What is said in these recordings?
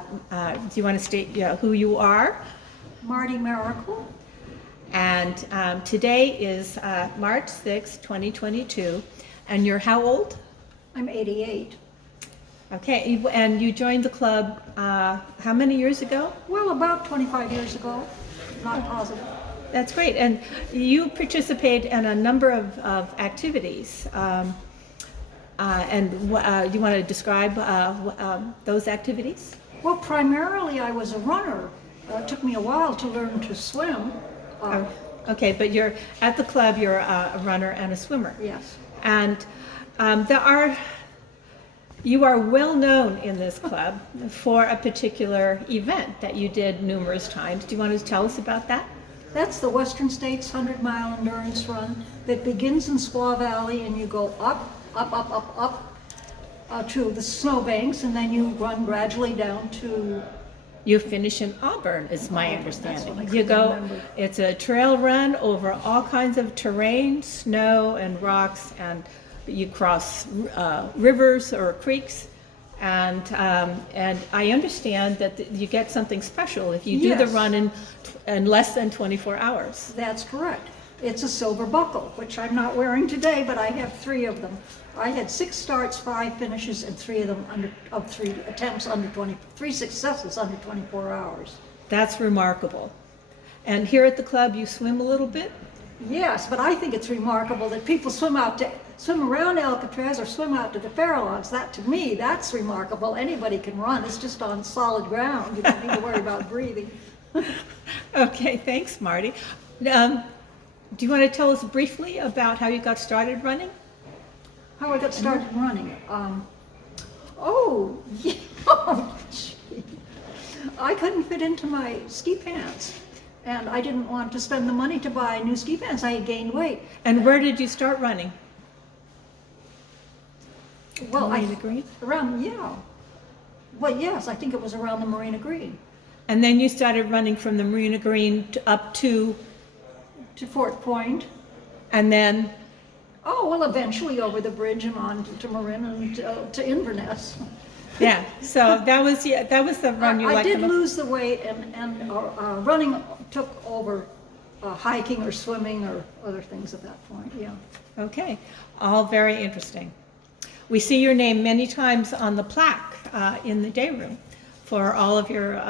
do you want to state who you are? Marty Maricle. And today is March 6, 2022, and you're how old? I'm 88. Okay, and you joined the club how many years ago? Well, about 25 years ago, not positive. That's great, and you participate in a number of activities. And do you want to describe those activities? Well, primarily I was a runner. It took me a while to learn to swim. Okay, but you're at the club, you're a runner and a swimmer. Yes. And you are well known in this club for a particular event that you did numerous times. Do you want to tell us about that? That's the Western States 100-mile endurance run that begins in Squaw Valley, and you go up to the snowbanks, and then you run gradually down to... You finish in Auburn, is my understanding. That's what I You go, remember. it's a trail run over all kinds of terrain, snow and rocks, and you cross rivers or creeks. And I understand that you get something special if you do the Yes. run in less than 24 hours. That's correct. It's a silver buckle, which I'm not wearing today, but I have 3 of them. I had 6 starts, 5 finishes, and 3 of them of 3 attempts under 3 successes under 24 hours. That's remarkable. And here at the club, you swim a little bit? Yes, but I think it's remarkable that people swim around Alcatraz or swim out to the Farallones. That, to me, that's remarkable. Anybody can run. It's just on solid ground. You don't need to worry about breathing. Okay, thanks, Marty. Do you want to tell us briefly about how you got started running? How I got started running? Oh, yeah. Oh, gee. I couldn't fit into my ski pants, and I didn't want to spend the money to buy new ski pants. I had gained weight. And where did you start running? Well, Marina Green? around, yeah. Well, yes, I think it was around the Marina Green. And then you started running from the Marina Green up to, Fort Point. and then, Oh, well, eventually over the bridge and on to Marin and to Inverness. yeah, so that was the run you I liked did the most. lose the weight, and running took over hiking or swimming or other things at that point, yeah. Okay, all very interesting. We see your name many times on the plaque in the day room for all of your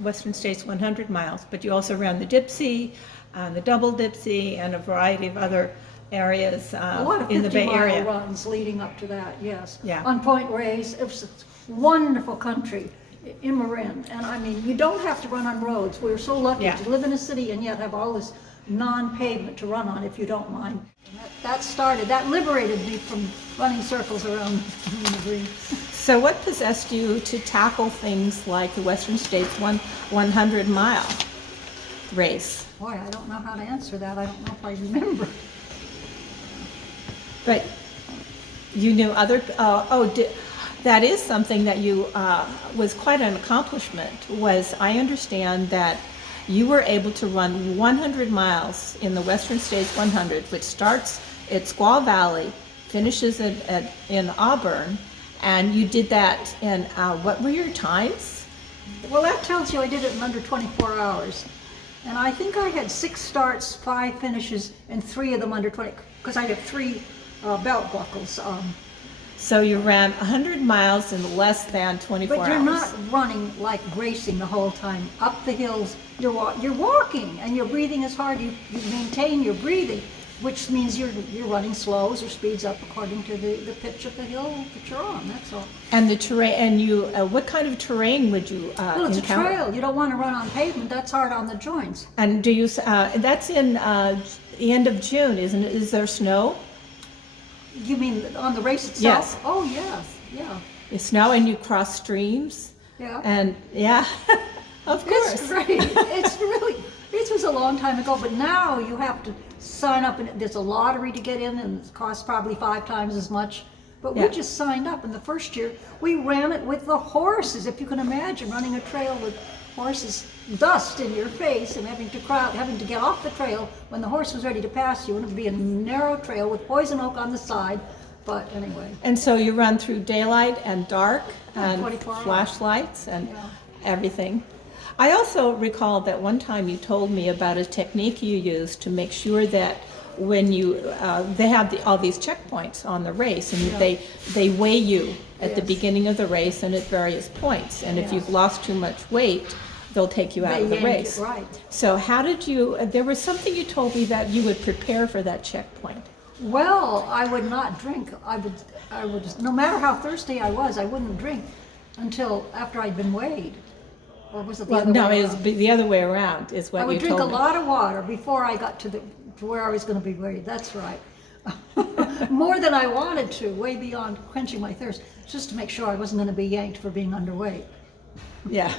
Western States 100 miles, but you also ran the Dipsy, the Double Dipsy, and a variety of other areas A lot of in the Bay 50-mile Area. runs leading up to that, yes. Yeah. On Point Reyes, it was a wonderful country in Marin. And I mean, you don't have to run on roads. We were so lucky Yeah. to live in a city and yet have all this non-pavement to run on if you don't mind. And that liberated me from running circles around the green. So what possessed you to tackle things like the Western States 100-mile race? Boy, I don't know how to answer that. I don't know if I remember. But you knew other, that is something that you, was quite an accomplishment, was I understand that you were able to run 100 miles in the Western States 100, which starts at Squaw Valley, finishes in Auburn, and you did that in, what were your times? Well, that tells you I did it in under 24 hours. And I think I had 6 starts, 5 finishes, and 3 of them under 20, because I have 3 belt buckles. So you ran 100 miles in less than 24 But hours. you're not running like racing the whole time. Up the hills, you're walking, and your breathing is hard. You maintain your breathing, which means you're running slows or speeds up according to the pitch of the hill that you're on. That's all. And the terrain, and you, what kind of terrain would you Well, it's encounter? a trail. You don't want to run on pavement. That's hard on the joints. And do you? That's in the end of June, isn't it? Is there snow? You mean on the race itself? Yes. Oh, yes. Yeah. It's snow, and you cross streams. Yeah. And yeah, of course. It's great. It's really, this was a long time ago, but now you have to sign up, and there's a lottery to get in, and it costs probably 5 times as much. But Yeah. we just signed up, and the first year, we ran it with the horses. If you can imagine running a trail with horses, dust in your face, and having to get off the trail when the horse was ready to pass you, and it would be a narrow trail with poison oak on the side. But anyway. And so you run through daylight and dark and 24 hours. flashlights, and Yeah. everything. I also recall that one time you told me about a technique you used to make sure that when you, they have all these checkpoints on the race, and they weigh you at the beginning of the race and at various points. And if you've lost too much weight, they'll take you out of the race. Right. So how did you, there was something you told me that you would prepare for that checkpoint. Well, I would not drink. I would just, no matter how thirsty I was, I wouldn't drink until after I'd been weighed. Or was it the other way around? No, it was the other way around is what you told me. I would drink a lot of water before I got to where I was going to be weighed. That's right. More than I wanted to, way beyond quenching my thirst, just to make sure I wasn't going to be yanked for being underweight. Yeah.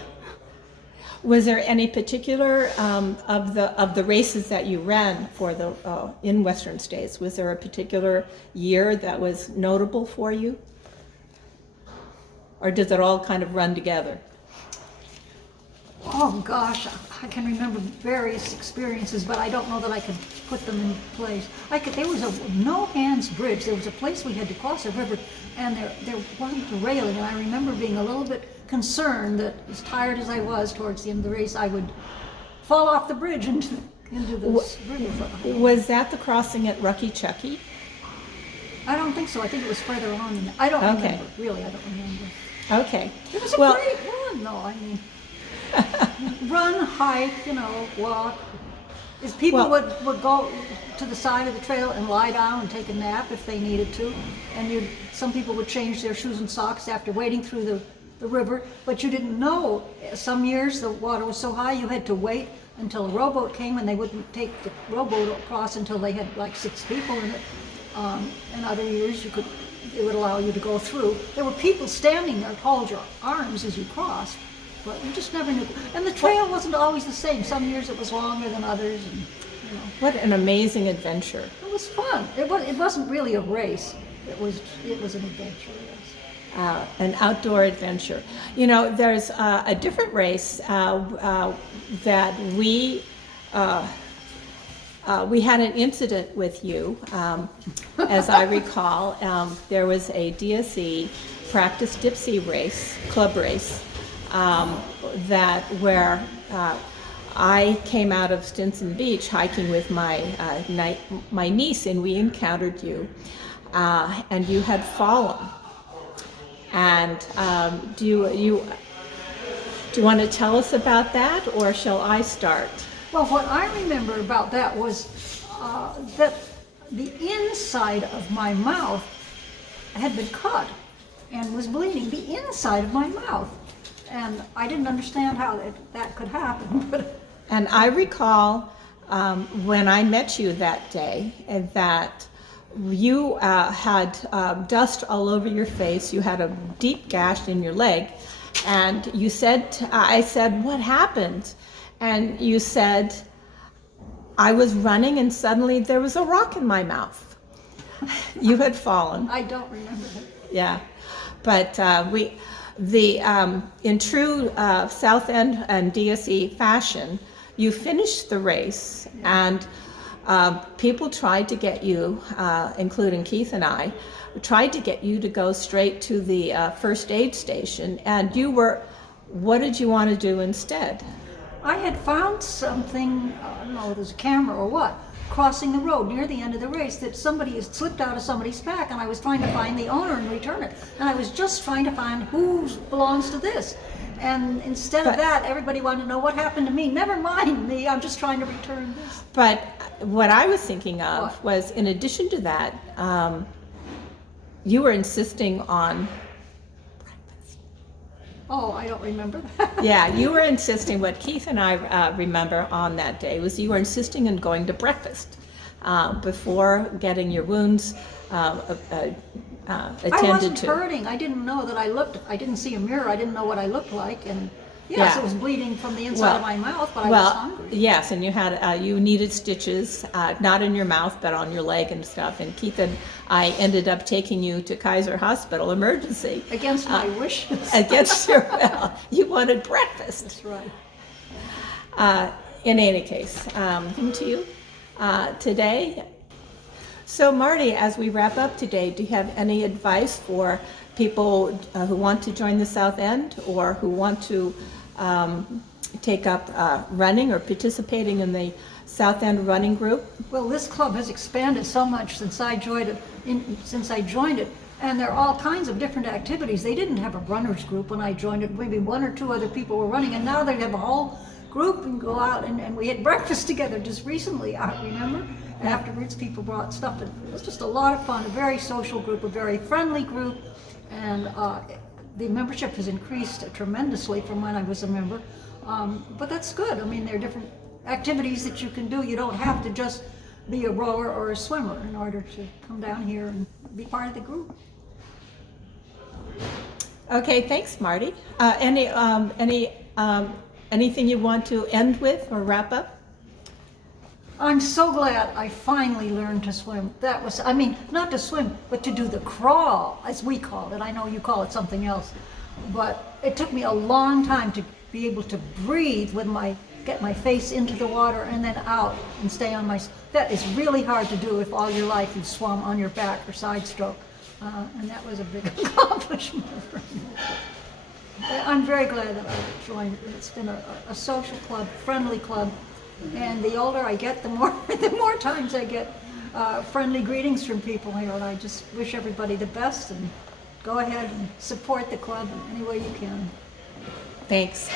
Was there any particular of the races that you ran for the in Western states? Was there a particular year that was notable for you, or does it all kind of run together? Oh gosh, I can remember various experiences, but I don't know that I could put them in place. There was a no-hands bridge. There was a place we had to cross a river, and there wasn't a railing. And I remember being a little bit concerned that, as tired as I was towards the end of the race, I would fall off the bridge into this river. Was that the crossing at Rucky Chucky? I don't think so. I think it was further on. I don't remember. Really, I don't remember. Okay. It was a great run, though. I mean, run, hike, walk. People would go to the side of the trail and lie down and take a nap if they needed to. And some people would change their shoes and socks after wading through the river. But you didn't know. Some years the water was so high you had to wait until a rowboat came, and they wouldn't take the rowboat across until they had like 6 people in it. And other years it would allow you to go through. There were people standing there to hold your arms as you crossed. But you just never knew. And the trail wasn't always the same. Some years it was longer than others. And, What an amazing adventure. It was fun. It wasn't really a race. It was an adventure, yes. An outdoor adventure. There's a different race that we had an incident with you, as I recall. There was a DSE practice dip sea race, club race, where I came out of Stinson Beach hiking with my niece, and we encountered you, and you had fallen. And do you want to tell us about that, or shall I start? Well, what I remember about that was that the inside of my mouth had been cut and was bleeding. The inside of my mouth. And I didn't understand how that could happen. And I recall when I met you that day that you had dust all over your face. You had a deep gash in your leg. And you said, I said, "What happened?" And you said, "I was running and suddenly there was a rock in my mouth." You had fallen. I don't remember that. Yeah. But in true South End and DSE fashion, you finished the race, and people tried to get you, including Keith and I, tried to get you to go straight to the first aid station, and what did you want to do instead? I had found something, I don't know if it was a camera or what, crossing the road near the end of the race, that somebody had slipped out of somebody's pack, and I was trying to find the owner and return it. And I was just trying to find who belongs to this. And instead of that, everybody wanted to know what happened to me. Never mind me, I'm just trying to return this. But what I was thinking of was, in addition to that, you were insisting on breakfast. Oh, I don't remember that. Yeah, you were insisting, what Keith and I remember on that day was you were insisting on going to breakfast before getting your wounds attended to. I wasn't hurting. I didn't know that I didn't see a mirror. I didn't know what I looked like. And yes, it was bleeding from the inside of my mouth, but I was hungry. Yes, and you needed stitches, not in your mouth, but on your leg and stuff. And Keith and I ended up taking you to Kaiser Hospital emergency. Against my wishes. Against your will. You wanted breakfast. That's right. In any case, to you today. So Marty, as we wrap up today, do you have any advice for people who want to join the South End, or who want to take up running or participating in the South End Running Group? Well, this club has expanded so much since I joined it, and there are all kinds of different activities. They didn't have a runners group when I joined it. Maybe one or two other people were running, and now they have a whole group and go out, and we had breakfast together just recently, I remember. Afterwards, people brought stuff, and it was just a lot of fun, a very social group, a very friendly group, and the membership has increased tremendously from when I was a member. But that's good. I mean, there are different activities that you can do. You don't have to just be a rower or a swimmer in order to come down here and be part of the group. Okay, thanks, Marty. Anything you want to end with or wrap up? I'm so glad I finally learned to swim. That was, I mean, not to swim, but to do the crawl, as we call it. I know you call it something else. But it took me a long time to be able to breathe with get my face into the water and then out and stay on my, that is really hard to do if all your life you've swum on your back or side stroke. And that was a big accomplishment for me. I'm very glad that I joined. It's been a social club, friendly club, and the older I get, the more times I get friendly greetings from people here, and I just wish everybody the best, and go ahead and support the club in any way you can. Thanks.